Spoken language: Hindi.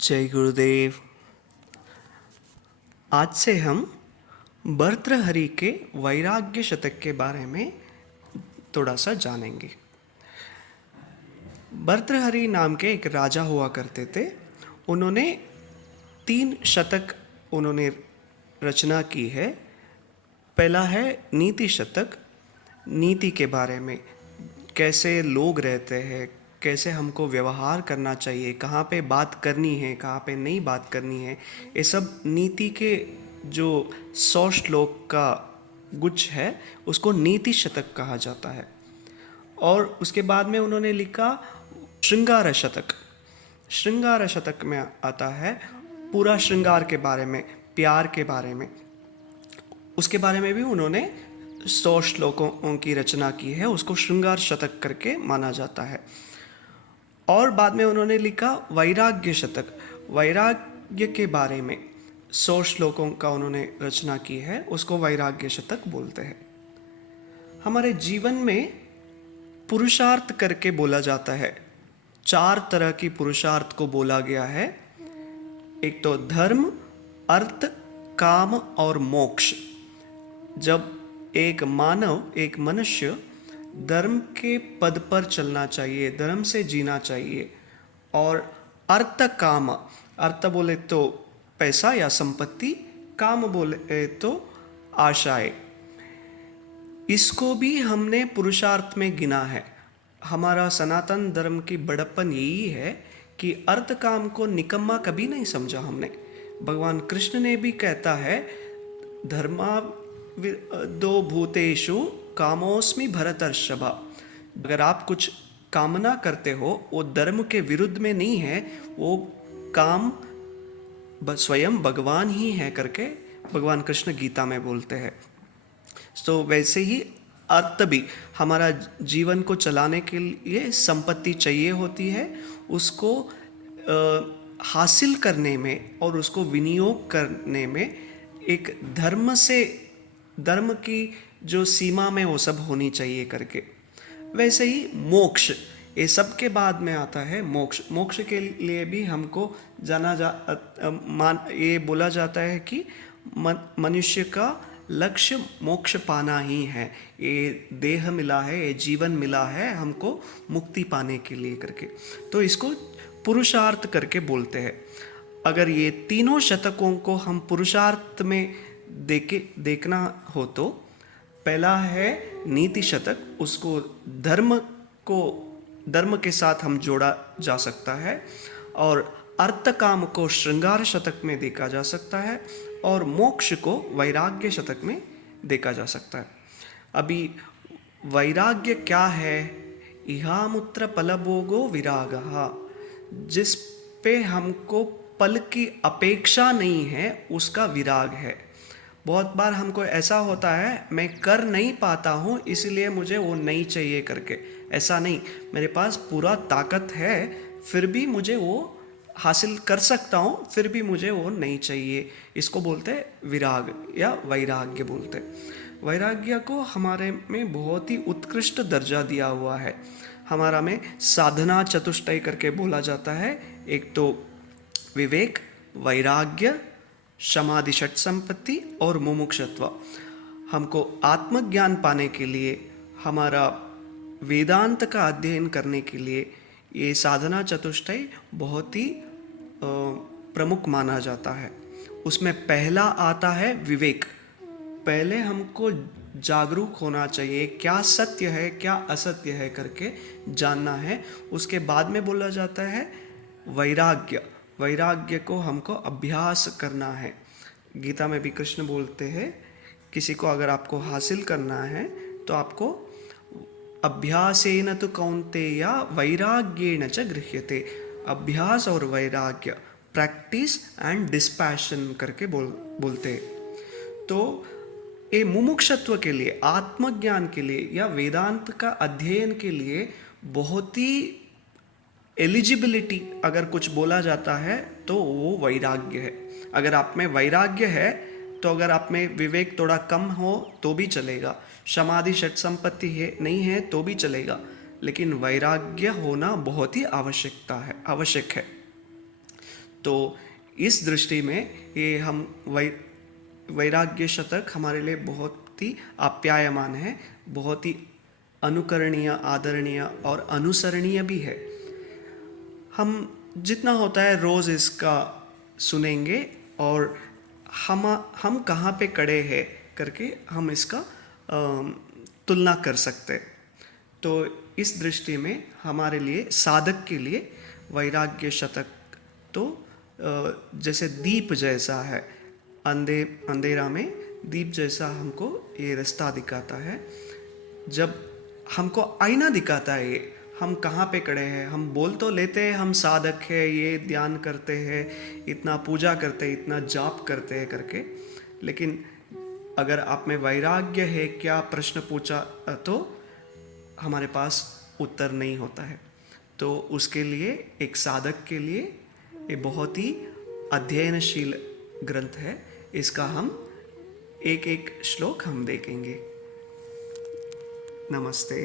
जय गुरुदेव। आज से हम भर्तृहरि के वैराग्य शतक के बारे में थोड़ा सा जानेंगे। भर्तृहरि नाम के एक राजा हुआ करते थे। उन्होंने 3 शतक रचना की है। पहला है नीति शतक, नीति के बारे में, कैसे लोग रहते हैं, कैसे हमको व्यवहार करना चाहिए, कहाँ पे बात करनी है, कहाँ पे नहीं बात करनी है, ये सब नीति के जो 100 श्लोक का गुच्छ है उसको नीति शतक कहा जाता है। और उसके बाद में उन्होंने लिखा श्रृंगार शतक। श्रृंगार शतक में आता है पूरा श्रृंगार के बारे में, प्यार के बारे में। उसके बारे में भी उन्होंने 100 श्लोकों की रचना की है, उसको श्रृंगार शतक करके माना जाता है। और बाद में उन्होंने लिखा वैराग्य शतक। वैराग्य के बारे में 100 श्लोकों का उन्होंने रचना की है, उसको वैराग्य शतक बोलते हैं। हमारे जीवन में पुरुषार्थ करके बोला जाता है। 4 तरह की पुरुषार्थ को बोला गया है। एक तो धर्म, अर्थ, काम और मोक्ष। जब एक मानव, एक मनुष्य धर्म के पद पर चलना चाहिए, धर्म से जीना चाहिए, और अर्थ काम, अर्थ बोले तो पैसा या संपत्ति, काम बोले तो आशाएं, इसको भी हमने पुरुषार्थ में गिना है। हमारा सनातन धर्म की बड़प्पन यही है कि अर्थ काम को निकम्मा कभी नहीं समझा हमने। भगवान कृष्ण ने भी कहता है धर्मा दो भूतेषु कामोस्मि भरतर्षभ। अगर आप कुछ कामना करते हो वो धर्म के विरुद्ध में नहीं है, वो काम स्वयं भगवान ही है करके भगवान कृष्ण गीता में बोलते हैं। तो वैसे ही अर्थ भी, हमारा जीवन को चलाने के लिए संपत्ति चाहिए होती है, उसको हासिल करने में और उसको विनियोग करने में एक धर्म की जो सीमा में वो सब होनी चाहिए करके। वैसे ही मोक्ष, ये सब के बाद में आता है मोक्ष। मोक्ष के लिए भी हमको ये बोला जाता है कि मनुष्य का लक्ष्य मोक्ष पाना ही है। ये देह मिला है, ये जीवन मिला है हमको मुक्ति पाने के लिए करके, तो इसको पुरुषार्थ करके बोलते हैं। अगर ये तीनों शतकों को हम पुरुषार्थ में देखना हो तो पहला है नीति शतक, उसको धर्म के साथ हम जोड़ा जा सकता है, और अर्थ काम को श्रृंगार शतक में देखा जा सकता है, और मोक्ष को वैराग्य शतक में देखा जा सकता है। अभी वैराग्य क्या है? इहामुत्र फलभोगो विरागः, जिस पे हमको फल की अपेक्षा नहीं है उसका विराग है। बहुत बार हमको ऐसा होता है मैं कर नहीं पाता हूँ इसलिए मुझे वो नहीं चाहिए करके। ऐसा नहीं, मेरे पास पूरा ताकत है फिर भी मुझे वो हासिल कर सकता हूँ, फिर भी मुझे वो नहीं चाहिए। इसको बोलते हैं विराग या वैराग्य बोलते हैं। वैराग्य को हमारे में बहुत ही उत्कृष्ट दर्जा दिया हुआ है। हमारा में साधना चतुष्टय करके बोला जाता है। एक तो विवेक, वैराग्य, समाधि षट संपत्ति और मुमुक्षत्व। हमको आत्मज्ञान पाने के लिए, हमारा वेदांत का अध्ययन करने के लिए ये साधना चतुष्टय बहुत ही प्रमुख माना जाता है। उसमें पहला आता है विवेक। पहले हमको जागरूक होना चाहिए, क्या सत्य है क्या असत्य है करके जानना है। उसके बाद में बोला जाता है वैराग्य। वैराग्य को हमको अभ्यास करना है। गीता में भी कृष्ण बोलते हैं किसी को अगर आपको हासिल करना है तो आपको अभ्यासेन तु कौन्तेय वैराग्येण च गृह्यते। अभ्यास और वैराग्य, प्रैक्टिस एंड डिस्पैशन करके बोलते हैं। तो ये मुमुक्षत्व के लिए, आत्मज्ञान के लिए या वेदांत का अध्ययन के लिए बहुत ही एलिजिबिलिटी अगर कुछ बोला जाता है तो वो वैराग्य है। अगर आप में वैराग्य है तो अगर आप में विवेक थोड़ा कम हो तो भी चलेगा, समाधि षट संपत्ति है नहीं है तो भी चलेगा, लेकिन वैराग्य होना बहुत ही आवश्यक है। तो इस दृष्टि में ये हम वैराग्य शतक हमारे लिए बहुत ही आप्यायमान है, बहुत ही अनुकरणीय, आदरणीय और अनुसरणीय भी है। हम जितना होता है रोज़ इसका सुनेंगे और हम कहाँ पे खड़े हैं करके हम इसका तुलना कर सकते। तो इस दृष्टि में हमारे लिए, साधक के लिए वैराग्य शतक तो जैसे दीप जैसा है, अंधेरा में दीप जैसा हमको ये रास्ता दिखाता है। जब हमको आईना दिखाता है ये, हम कहाँ पे खड़े हैं। हम बोल तो लेते हैं हम साधक है, ये ध्यान करते हैं, इतना पूजा करते हैं, इतना जाप करते हैं करके, लेकिन अगर आप में वैराग्य है क्या प्रश्न पूछा तो हमारे पास उत्तर नहीं होता है। तो उसके लिए एक साधक के लिए ये बहुत ही अध्ययनशील ग्रंथ है। इसका हम एक एक श्लोक हम देखेंगे। नमस्ते।